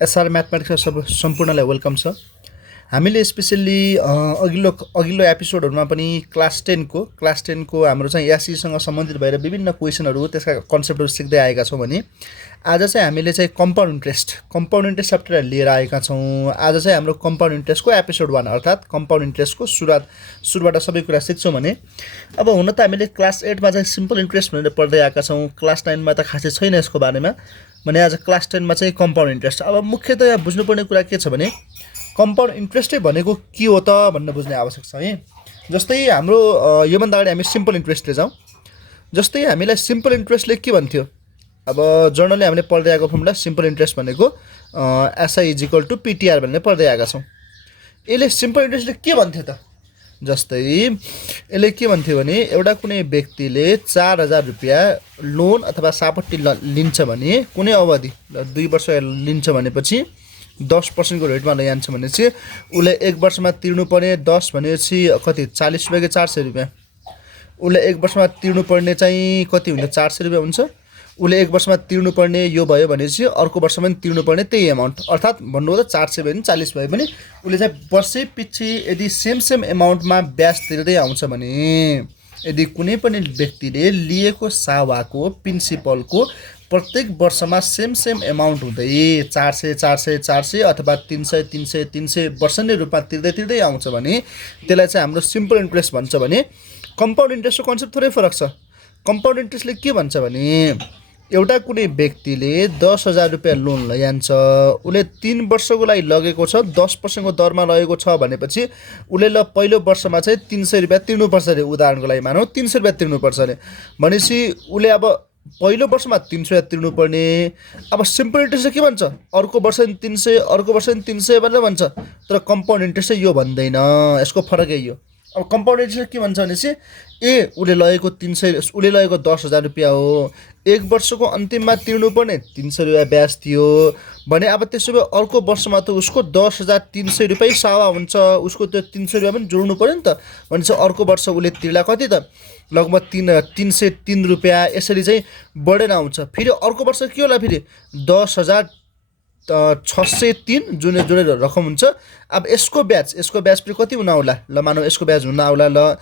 SR म्याथमेटिक्समा सम्पूर्णलाई welcome छ। हामीले specially अघिल्लो एपिसोडहरुमा पनि क्लास 10 को हाम्रो चाहिँ एसईसँग सम्बन्धित भएर विभिन्न क्वेशनहरु त्यसका कन्सेप्टहरु सिक्दै आएका छौं भने आज चाहिँ हामीले चाहिँ कम्पाउन्ड इन्ट्रेस्ट च्याप्टर लिएर आएका छौं। आज चाहिँ हाम्रो कम्पाउन्ड इन्ट्रेस्टको एपिसोड 1 अर्थात कम्पाउन्ड इन्ट्रेस्टको सुरुबाट सबै कुरा सिक्छौं भने अब हुन त हामीले क्लास 8 मा चाहिँ सिम्पल इन्ट्रेस्ट भनेर पढ्दै आएका छौं। क्लास 9 मा त खासै छैन यसको बारेमा, भने आज क्लास 10 मा चाहिँ कम्पाउन्ड इन्ट्रेस्ट। अब मुख्यतः यहाँ बुझ्नुपर्ने कुरा के छ भने कम्पाउन्ड इन्ट्रेस्टै भनेको के हो त भन्ने बुझ्ने आवश्यक छ है। जस्तै हाम्रो योभन्दा अगाडि हामी सिम्पल इन्ट्रेस्टले जाउँ। जस्तै हामीलाई सिम्पल इन्ट्रेस्टले के भन्थ्यो, अब जर्नलले हामीले पढ्दै आएको फर्मुला सिम्पल इन्ट्रेस्ट भनेको SI is equal to PTR भनेर पढ्दै आएका छौँ। यसले सिम्पल इन्ट्रेस्टले के भन्थ्यो त, जस्तै यसले के भन्थ्यो भने एउटा कुनै व्यक्तिले 4000 रुपैयाँ लोन अथवा सापट्टी लिन्छ भने कुनै अवधि 2 वर्ष लिन्छ भनेपछि 10% को रेटमा लैजान्छ भनेपछि उसले 1 वर्षमा तिर्नुपर्ने 10 भनेपछि कति 40 रुपैयाँ कि 400 रुपैयाँ, उसले 1 वर्षमा तिर्नुपर्ने चाहिँ कति हुन्छ 400 रुपैयाँ हुन्छ। उसले 1 वर्षमा तिर्नुपर्ने यो भयो भनेपछि अर्को वर्षमा पनि तिर्नुपर्ने त्यही एमाउन्ट, अर्थात् भन्नु हो त 400 भयो भने 40 भयो भने उसले चाहिँ वर्षै पछि यदि सेम एमाउन्टमा ब्याज तिर्दै आउँछ भने, यदि कुनै पनि व्यक्तिले लिएको सावाको प्रिन्सिपलको प्रत्येक वर्षमा सेम एमाउन्ट हुँदै 400 अथवा 300 वर्ष नै रूपमा तिर्दै आउँछ भने त्यसलाई चाहिँ हाम्रो सिम्पल इन्ट्रेस्ट भन्छ। भने कम्पाउन्ड इन्ट्रेस्टको कन्सेप्ट थोरै फरक छ। कम्पाउन्ड इन्ट्रेस्टले के भन्छ भने एउटा कुनै व्यक्तिले 10,000 रुपैयाँ लोन लैजान्छ, उसले 3 वर्षको लागि लगेको छ, 10% को दरमा लगेको छ भनेपछि उसले ल पहिलो वर्षमा चाहिँ 300 रुपैयाँ तिर्नुपर्छ अरे, उदाहरणको लागि मानौँ 300 रुपैयाँ तिर्नुपर्छ अरे भनेपछि उसले अब पहिलो वर्षमा 300 रुपैयाँ तिर्नुपर्ने। अब सिम्पल इन्ट्रेस्ट के भन्छ, अर्को वर्ष 300 अर्को वर्ष 300 भनेर भन्छ, तर कम्पाउन्ड इन्ट्रेस्ट चाहिँ यो भन्दैन। यसको फरकै यो। अब कम्पाउन्ड इन्ट्रेस्ट के भन्छ भनेपछि उसले लगेको 10,000 रुपैयाँ हो, 1 वर्षको अन्तिममा तिर्नुपर्ने 300 रुपैयाँ ब्याज थियो भने अब त्यसो भए अर्को वर्षमा त उसको 10,300 रुपैयाँ सावा हुन्छ, उसको त्यो 300 रुपैयाँ पनि जोड्नु पर्यो नि त। भनेपछि अर्को वर्ष उसले तिर्ला कति त लगभग 303 रुपैयाँ, यसरी चाहिँ बढेर आउँछ। फेरि अर्को वर्ष के होला, फेरि 10,603 जुन रकम हुन्छ। अब यसको ब्याज फेरि कति हुन आउला, ल मानौ यसको ब्याज हुन आउला ल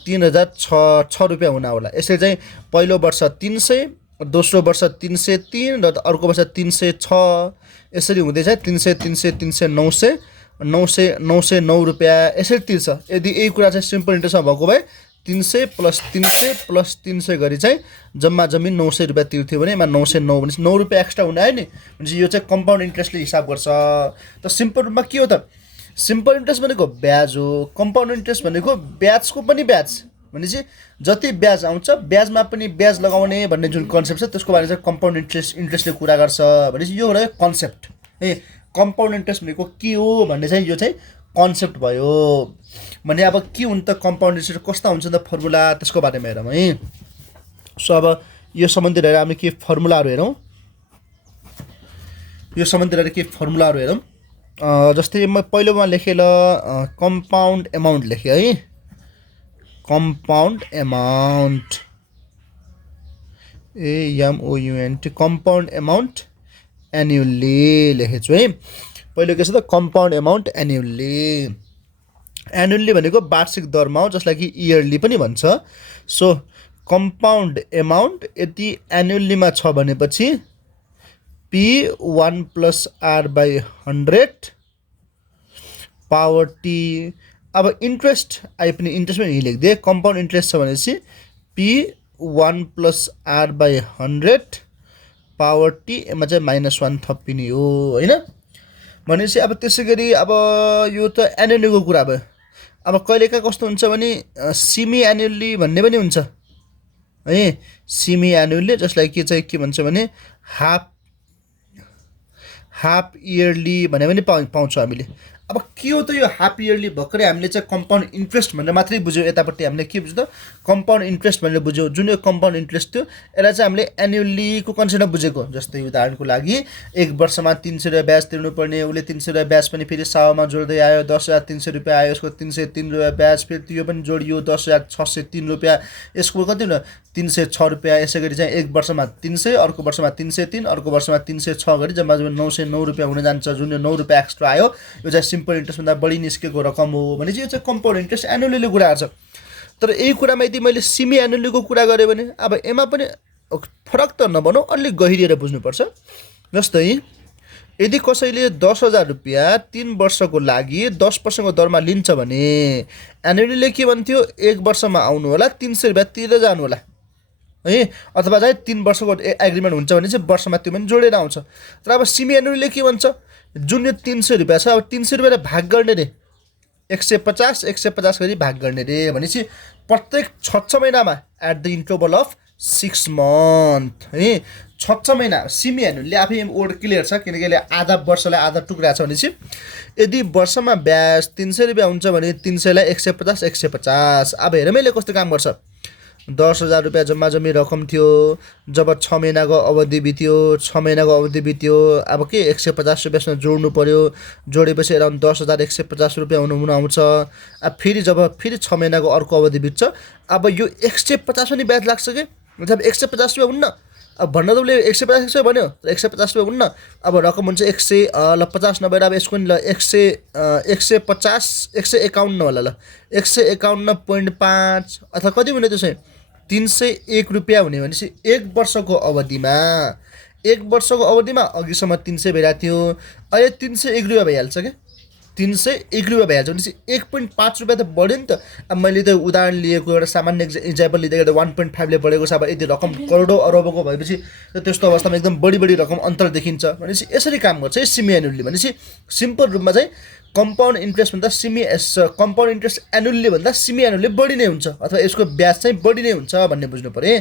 3,006 रुपैयाँ हुन आउला। यसरी चाहिँ पहिलो वर्ष 300, दोस्रो वर्ष 303 र अर्को वर्ष 306, यसरी हुँदै चाहिँ 300 909 रुपैयाँ यसरी तिर्छ। यदि यही कुरा चाहिँ सिम्पल इन्ट्रेस्टमा भएको भए 300 प्लस 300 गरी चाहिँ जम्मा 900 रुपैयाँ तिर्थ्यो भने 909 भने 9 रुपैयाँ एक्स्ट्रा हुने आयो नि। भनेपछि यो चाहिँ कम्पाउन्ड इन्ट्रेस्टले हिसाब गर्छ। त सिम्पल रूपमा के हो त, सिम्पल इन्ट्रेस्ट भनेको ब्याज हो, कम्पाउन्ड इन्ट्रेस्ट भनेको ब्याजको पनि ब्याज, भनेपछि जति ब्याज आउँछ ब्याजमा पनि ब्याज लगाउने भन्ने जुन कन्सेप्ट छ त्यसको बारेमा चाहिँ कम्पाउन्ड इन्ट्रेस्टले कुरा गर्छ। भनेपछि यो रह्यो कन्सेप्ट है। कम्पाउन्ड इन्ट्रेस्ट भनेको के हो भन्ने चाहिँ यो चाहिँ कन्सेप्ट भयो। भने अब के हुन्छ त कम्पाउन्ड इन्ट्रेस्ट कस्ता हुन्छ त फर्मुला, त्यसको बारेमा हेरौँ है। सो अब यो सम्बन्धी रहेर हामीले के फर्मुलाहरू हेरौँ, जस्तै म पहिलोमा लेखेँ ल कम्पाउन्ड एमाउन्ट लेखेँ है, compound amount AMOUNT compound amount annually लेखेछु है। पहिलो के छ त कम्पाउन्ड एमाउन्ट एन्युअली भनेको वार्षिक दरमा हो, जसलाई कि इयरली पनि भन्छ। सो कम्पाउन्ड एमाउन्ट यदि एन्युअलीमा छ भनेपछि P1 + R/100 पावर T। अब इन्ट्रेस्ट पनि यही लेखिदिए, कम्पाउन्ड इन्ट्रेस्ट छ भनेपछि P1 + R/100 पावर T, यसमा चाहिँ -1 थपिने हो होइन। भनेपछि अब त्यसै गरी अब यो त एन्युअलीको कुरा भयो। अब कहिलेका कस्तो हुन्छ भने सेमी एन्युअली भन्ने पनि हुन्छ है, सेमी एन्युअली, जसलाई के चाहिँ के भन्छ भने हाफ इयरली भने पनि पाउँछौँ हामीले। अब के हो त यो हाफ इयरली भर्खरै हामीले चाहिँ कम्पाउन्ड इन्ट्रेस्ट भनेर मात्रै बुझ्यौँ यतापट्टि हामीले के बुझ्यौँ त कम्पाउन्ड इन्ट्रेस्ट भनेर बुझ्यौँ जुन यो कम्पाउन्ड इन्ट्रेस्ट थियो यसलाई चाहिँ हामीले एन्युअल्लीको कन्सेप्टमा बुझेको जस्तै उदाहरणको लागि 1 वर्षमा 300 रुपियाँ ब्याज तिर्नुपर्ने उसले 300 रुपियाँ ब्याज पनि फेरि सावामा जोड्दै आयो 10,300 रुपियाँ आयो यसको 303 रुपियाँ ब्याज फेरि त्यो पनि जोडियो 10,603 रुपियाँ यसको कति हो 306 रुपियाँ यसै गरी चाहिँ 1 वर्षमा 300 अर्को वर्षमा 303 अर्को वर्षमा 306 गरी जम्मा 909 रुपियाँ हुन जान्छ जुन यो 9 रुपियाँ एक्स्ट्रा आयो यो चाहिँ सिम्पल इन्ट्रेस्टभन्दा बढी निस्केको रकम हो भने चाहिँ यो चाहिँ कम्पाउन्ड इन्ट्रेस्ट एनुअलीले कुरा गर्छ तर यही कुरामा यदि मैले सेमी एनुअलीको कुरा गरेँ भने अब यसमा पनि फरक त नभनौँ अलिक गहिरिएर बुझ्नुपर्छ जस्तै यदि कसैले 10,000 रुपियाँ 3 वर्षको लागि 10% दरमा लिन्छ भने एनुअलीले के भन्थ्यो 1 वर्षमा आउनु होला 300 रुपियाँ तिरेर जानु होला है अथवा चाहिँ 3 वर्षको एग्रिमेन्ट हुन्छ भने चाहिँ वर्षमा त्यो पनि जोडेर आउँछ तर अब सेमी एनुअलीले के भन्छ जुन यो 300 रुपियाँ छ अब 300 रुपियाँले भाग गर्ने रे 150 गरी भाग गर्ने रे भनेपछि प्रत्येक 6 महिनामा at the interval of 6 month है 6 महिना सेमी एनुअलले आफै वर्ड क्लियर छ किनकि यसले आधा वर्षलाई आधा टुक्रा छ भनेपछि यदि वर्षमा ब्याज 300 रुपियाँ हुन्छ भने 300 लाई 150 अब हेर मैले कस्तो काम गर्छ 10,000 रुपियाँ जम्मा जम्मी रकम थियो जब 6 महिनाको अवधि बित्यो 6 महिनाको अवधि बित्यो अब के 150 रुपियाँसँग जोड्नु पर्यो जोडेपछि अराउन्ड 10,150 रुपियाँ हुन आउँछ अब फेरि जब फेरि 6 महिनाको अर्को अवधि बित्छ अब यो 150 पनि ब्याज लाग्छ कि मतलब 150 रुपियाँ हुन्न अब भन्न त उसले 150 भन्यो 150 रुपियाँ हुन्न अब रकम हुन्छ 150 नभएर अब यसको नि ल 150 151 होला ल 151.5 अथवा कति हुने त्यसै 301 रुपियाँ हुने भनेपछि 1 वर्षको अवधिमा अघिसम्म 300 भइरहेको थियो अहिले 301 रुपियाँ भइहाल्छ क्या 301 रुपियाँ भइहाल्छ भनेपछि 1.5 रुपियाँ त बढ्यो नि त अब मैले त उदाहरण लिएको एउटा सामान्य इक्जाम्पल लिँदै गर्दा 1.5 ले बढेको छ अब यदि रकम करोडौँ अरबको भएपछि त्यस्तो अवस्थामा एकदम बढी रकम अन्तर देखिन्छ भनेपछि यसरी काम गर्छ है सेमी एनुअली भनेपछि सिम्पल रूपमा चाहिँ कम्पाउन्ड इन्ट्रेस्ट भन्दा कम्पाउन्ड इन्ट्रेस्ट एनुअली भन्दा सेमी एनुअली बढी नै हुन्छ अथवा यसको ब्याज चाहिँ बढी नै हुन्छ भन्ने बुझ्नु पर्यो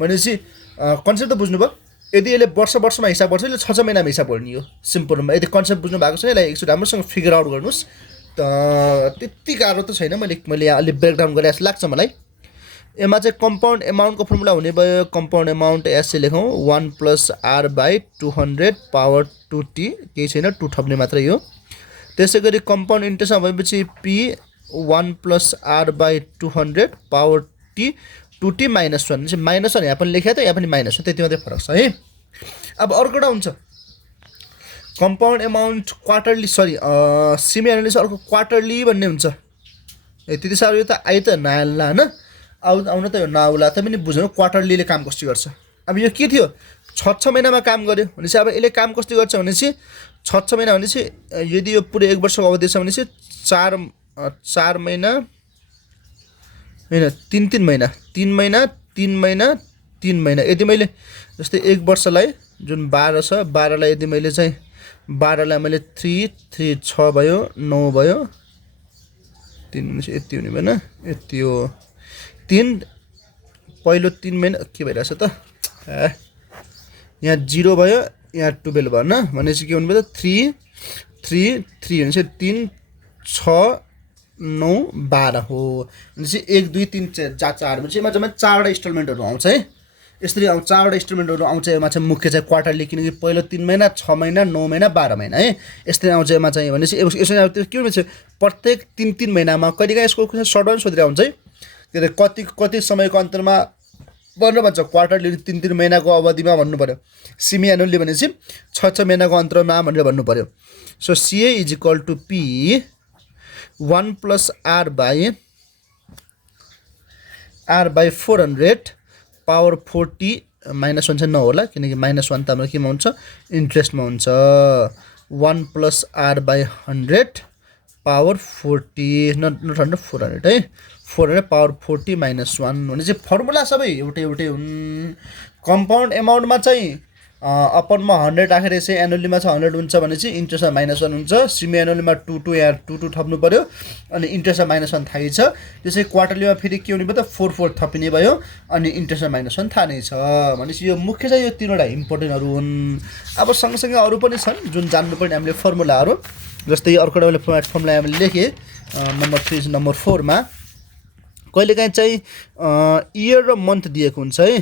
भनेपछि कन्सेप्ट त बुझ्नुभयो यदि यसले वर्षमा हिसाब गर्छ यसले 6 महिनामा हिसाब गर्ने हो सिम्पल रूपमा यदि कन्सेप्ट बुझ्नु भएको छ यसलाई एकचोटि राम्रोसँग फिगर आउट गर्नुहोस् त त्यति गाह्रो त छैन मैले यहाँ अलिक ब्रेकडाउन गरे जस्तो लाग्छ मलाई यसमा चाहिँ कम्पाउन्ड एमाउन्टको फर्मुला हुने भयो कम्पाउन्ड एमाउन्ट यसै लेखौँ 1 + r/200 पावर 2t केही छैन 2 थप्ने मात्रै हो त्यसै गरी कम्पाउन्ड इन्ट्रेस्टमा भएपछि p 1 + r/200 power t 2t - 1 चाहिँ -1 यहाँ पनि लेखेको त यहाँ पनि -1 त्यति मात्रै फरक छ है अब अर्को एउटा हुन्छ compound amount quarterly semi annually अर्को क्वार्टरली भन्ने हुन्छ त्यति साह्रो यो त त नआल्ला होइन आउन त यो नआउला त पनि बुझ्नु क्वार्टरलीले काम कसरी गर्छ अब यो के थियो 6 महिनामा काम गर्यो भनेपछि अब यसले काम कसरी गर्छ भनेपछि 6 महिना भनेपछि यदि यो पुरै 1 वर्षको अवधि छ भनेपछि 4 महिना हैन 3 महिना 3 महिना यदि मैले जस्तै 1 वर्षलाई जुन 12 छ 12 लाई यदि मैले चाहिँ 12 लाई मैले 3 6 भयो 9 भयो 3 भनेपछि यति हुने भएन यति हो 3 पहिलो 3 महिना के भइरहेछ त यहाँ 0 भयो यहाँ 12 भएन भनेपछि के हुने भयो त 3 भनेपछि 3 6 9 12 हो भनेपछि 1 2 3 4 भनेपछि यसमा जम्मा 4वटा इन्स्टलमेन्टहरू आउँछ है यसरी 4वटा इन्स्टलमेन्टहरू आउँछ यसमा चाहिँ मुख्य चाहिँ क्वार्टरली किनकि पहिलो 3 महिना 6 महिना 9 महिना 12 महिना है यस्तै आउँछ यसमा चाहिँ भनेपछि यसो त्यो के भन्छ प्रत्येक 3 महिनामा कहिलेकाहीँ यसको कुनै सर्टन सोधेर हुन्छ है के अरे कति समयको अन्तरमा भन्नु भन्छ क्वार्टरली 3 महिनाको अवधिमा भन्नु पर्यो सेमी एनुअली भनेपछि 6 महिनाको अन्तरमा भनेर भन्नु पर्यो so CA = P 1 + r/400 power 40 -1 चाहिँ नहोला किनकि -1 त हाम्रो केमा हुन्छ इन्ट्रेस्टमा हुन्छ 1 + r/100 पावर 40 नट 100 400 है 400 पावर 40 -1 भने चाहिँ फर्मुला सबै एउटै हुन् कम्पाउन्ड एमाउन्टमा चाहिँ अपनमा 100 राखेर चाहिँ एनुअलीमा चाहिँ 100 हुन्छ भने चाहिँ इन्ट्रेस्टमा -1 हुन्छ सेमी एनुअलीमा 2 यहाँ 2 थप्नु पर्यो अनि इन्ट्रेस्टमा -1 थाहै छ त्यसै क्वार्टरलीमा फेरि के हुने भयो त 4 थपिने भयो अनि इन्ट्रेस्टमा -1 थाहा नै छ भनेपछि यो मुख्य चाहिँ यो तीनवटा इम्पोर्टेन्टहरू हुन् अब सँगसँगै अरू पनि छन् जुन जान्नुपर्ने हामीले फर्मुलाहरू जस्तै अर्को एउटा फर्मुला हामीले लेखेँ नम्बर 3 नम्बर 4 मा कहिलेकाहीँ चाहिँ इयर र मन्थ दिएको हुन्छ है।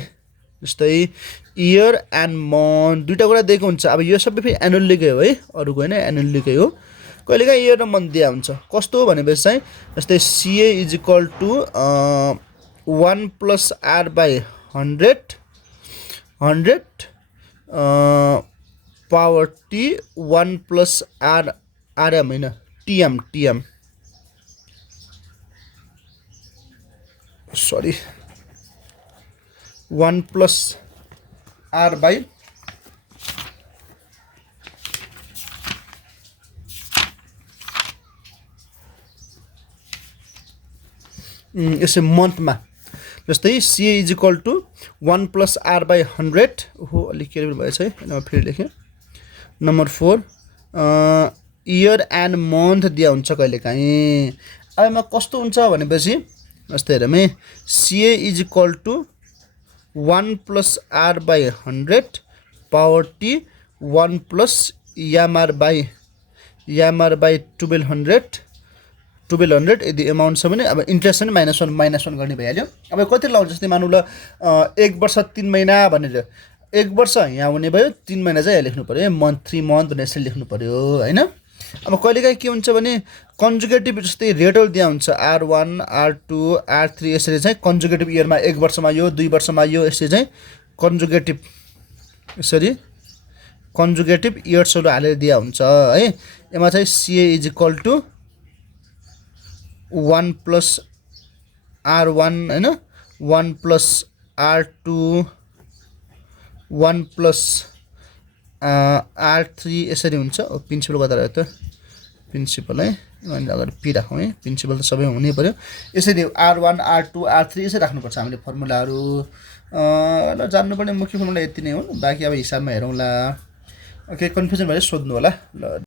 जस्तै इयर एन्ड मन्थ दुईटा कुरा दिएको हुन्छ। अब यो सबै फेरि एनुअल्लीकै हो है, अरूको होइन, एनुअल्लीकै हो। कहिलेकाहीँ इयर र मन्थ दिया हुन्छ। कस्तो हो भनेपछि चाहिँ जस्तै CA is equal to 1 plus R by 100 power T 1 plus RM होइन TM sorry 1 plus R by यसै मन्थमा जस्तै CA is equal to 1 plus R by 100 हो अलिक केयरफुल भएछ है, फेरि लेखेँ। नम्बर 4 इयर एन्ड मन्थ दिया हुन्छ कहिलेकाहीँ। अब यसमा कस्तो हुन्छ भनेपछि जस्तै हेरौँ है, CA is equal to 1 plus R by 100 power T 1 plus MR by 1200 यदि एमाउन्ट छ भने अब इन्ट्रेस्ट पनि -1 गर्ने भइहाल्यो। अब कति लाउँछ जस्तै मानौँ ल 1 वर्ष 3 महिना भनेर 1 वर्ष यहाँ हुने भयो, 3 महिना चाहिँ यहाँ लेख्नु पऱ्यो, मन्थ 3 मन्थ भनेर यसरी लेख्नु पऱ्यो होइन। अब कहिलेकाहीँ के हुन्छ भने कन्जुगेटिभ जस्तै रेटहरू दिया हुन्छ R1 R2 R3 यसरी चाहिँ कन्जुगेटिभ इयरमा 1 वर्षमा यो 2 वर्षमा यो यसरी चाहिँ कन्जुगेटिभ इयर्सहरू हालेर दिया हुन्छ है। यसमा चाहिँ CA is equal to 1 plus R1 होइन 1 प्लस R2 1 प्लस R3 यसरी हुन्छ। प्रिन्सिपल कता रह्यो त, प्रिन्सिपल है अनि अगाडि P राखौँ है, प्रिन्सिपल त सबै हुनै पऱ्यो। यसरी R1 R2 R3 यसरी राख्नुपर्छ हामीले फर्मुलाहरू। ल जान्नुपर्ने मुख्य फर्मुला यति नै हो, बाँकी अब हिसाबमा हेरौँला। ओके, कन्फ्युजन भए सोध्नु होला ल।